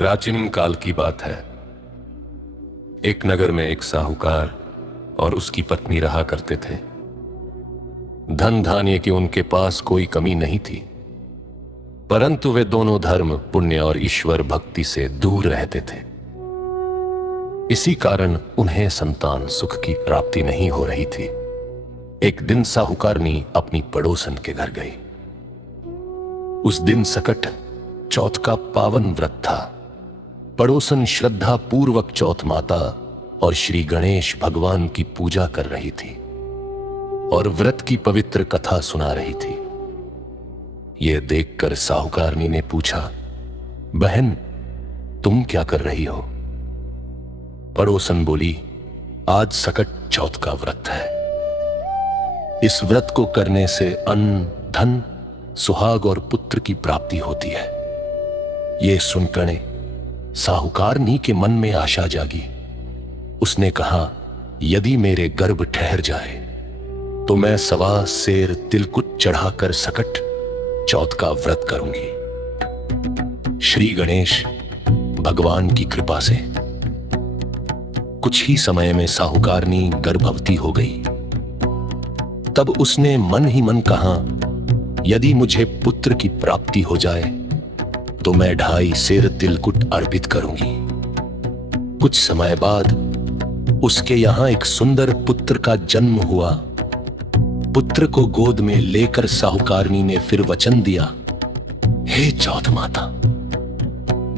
प्राचीन काल की बात है। एक नगर में एक साहूकार और उसकी पत्नी रहा करते थे। धन धान्य की उनके पास कोई कमी नहीं थी, परंतु वे दोनों धर्म, पुण्य और ईश्वर भक्ति से दूर रहते थे। इसी कारण उन्हें संतान सुख की प्राप्ति नहीं हो रही थी। एक दिन साहूकारनी अपनी पड़ोसन के घर गई। उस दिन सकट चौथ का पावन व्रत था। पड़ोसन श्रद्धा पूर्वक चौथ माता और श्री गणेश भगवान की पूजा कर रही थी और व्रत की पवित्र कथा सुना रही थी। यह देखकर साहूकारनी ने पूछा, बहन, तुम क्या कर रही हो? पड़ोसन बोली, आज सकट चौथ का व्रत है। इस व्रत को करने से अन्न, धन, सुहाग और पुत्र की प्राप्ति होती है। यह सुनकर साहूकारनी के मन में आशा जागी। उसने कहा, यदि मेरे गर्भ ठहर जाए तो मैं 1.25 सेर तिलकुट चढ़ाकर सकट चौथ का व्रत करूंगी। श्री गणेश भगवान की कृपा से कुछ ही समय में साहूकारनी गर्भवती हो गई। तब उसने मन ही मन कहा, यदि मुझे पुत्र की प्राप्ति हो जाए तो मैं 2.5 सेर तिलकुट अर्पित करूंगी। कुछ समय बाद उसके यहां एक सुंदर पुत्र का जन्म हुआ। पुत्र को गोद में लेकर साहूकारनी ने फिर वचन दिया, हे चौथ माता,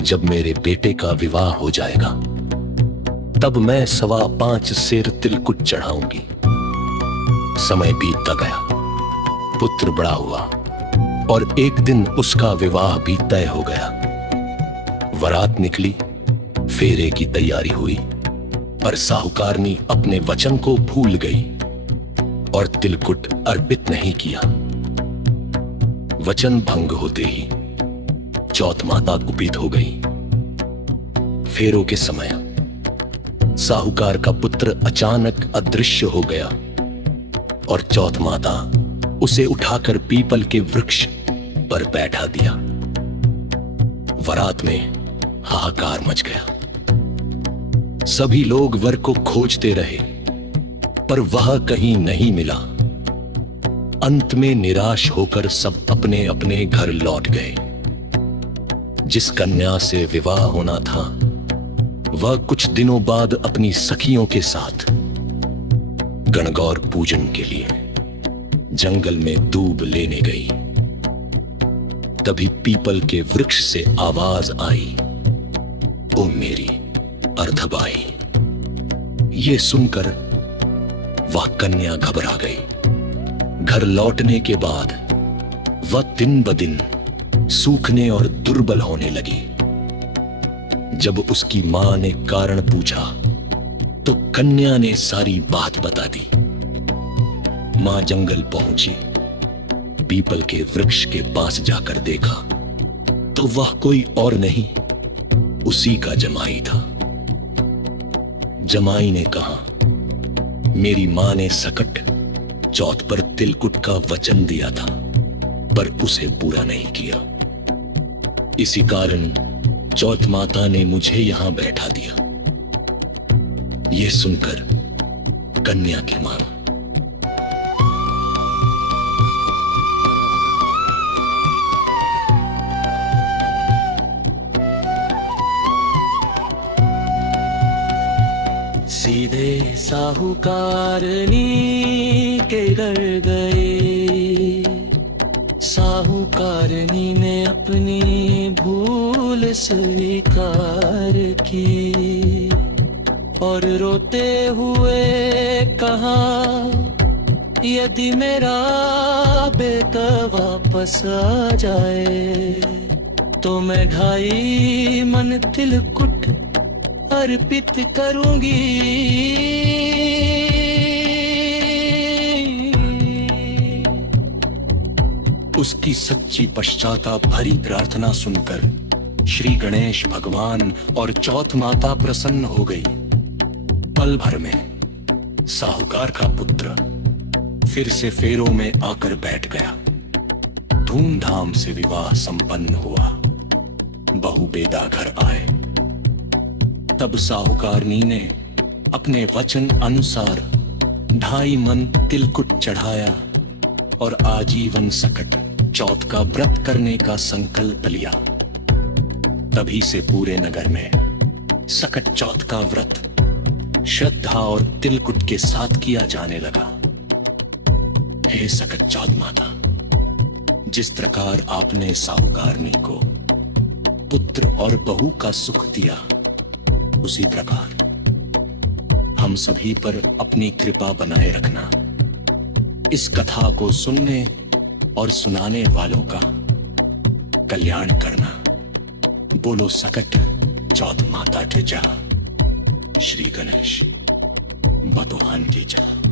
जब मेरे बेटे का विवाह हो जाएगा तब मैं 5.25 सेर तिलकुट चढ़ाऊंगी। समय बीतता गया, पुत्र बड़ा हुआ और एक दिन उसका विवाह भी तय हो गया। वरात निकली, फेरे की तैयारी हुई, पर साहूकारनी अपने वचन को भूल गई और तिलकुट अर्पित नहीं किया। वचन भंग होते ही चौथ माता कुपित हो गई। फेरों के समय साहूकार का पुत्र अचानक अदृश्य हो गया और चौथ माता उसे उठाकर पीपल के वृक्ष पर बैठा दिया। वरात में हाहाकार मच गया। सभी लोग वर को खोजते रहे, पर वह कहीं नहीं मिला। अंत में निराश होकर सब अपने अपने घर लौट गए। जिस कन्या से विवाह होना था वह कुछ दिनों बाद अपनी सखियों के साथ गणगौर पूजन के लिए जंगल में दूब लेने गई। तभी पीपल के वृक्ष से आवाज आई, ओ मेरी अर्धबाई। ये सुनकर वह कन्या घबरा गई। घर लौटने के बाद वह दिन ब दिन सूखने और दुर्बल होने लगी। जब उसकी मां ने कारण पूछा तो कन्या ने सारी बात बता दी। मां जंगल पहुंची, पीपल के वृक्ष के पास जाकर देखा तो वह कोई और नहीं, उसी का जमाई था। जमाई ने कहा, मेरी मां ने सकट चौथ पर तिलकुट का वचन दिया था, पर उसे पूरा नहीं किया। इसी कारण चौथ माता ने मुझे यहां बैठा दिया। यह सुनकर कन्या की मां सीधे साहूकारनी के घर गए। साहूकारनी ने अपनी भूल स्वीकार की और रोते हुए कहा, यदि मेरा बेटा वापस आ जाए तो मैं 2.5 मन तिलकुट अर्पित करूंगी। उसकी सच्ची पश्चाताप भरी प्रार्थना सुनकर श्री गणेश भगवान और चौथ माता प्रसन्न हो गई। पल भर में साहूकार का पुत्र फिर से फेरों में आकर बैठ गया। धूमधाम से विवाह संपन्न हुआ। बहू बेदा घर आए। तब साहूकारनी ने अपने वचन अनुसार 2.5 मन तिलकुट चढ़ाया और आजीवन सकट चौथ का व्रत करने का संकल्प लिया। तभी से पूरे नगर में सकट चौथ का व्रत श्रद्धा और तिलकुट के साथ किया जाने लगा। हे सकट चौथ माता, जिस प्रकार आपने साहूकारनी को पुत्र और बहू का सुख दिया, उसी प्रकार हम सभी पर अपनी कृपा बनाए रखना। इस कथा को सुनने और सुनाने वालों का कल्याण करना। बोलो सकट चौथ माता की जय। श्री गणेश भगवान की जय।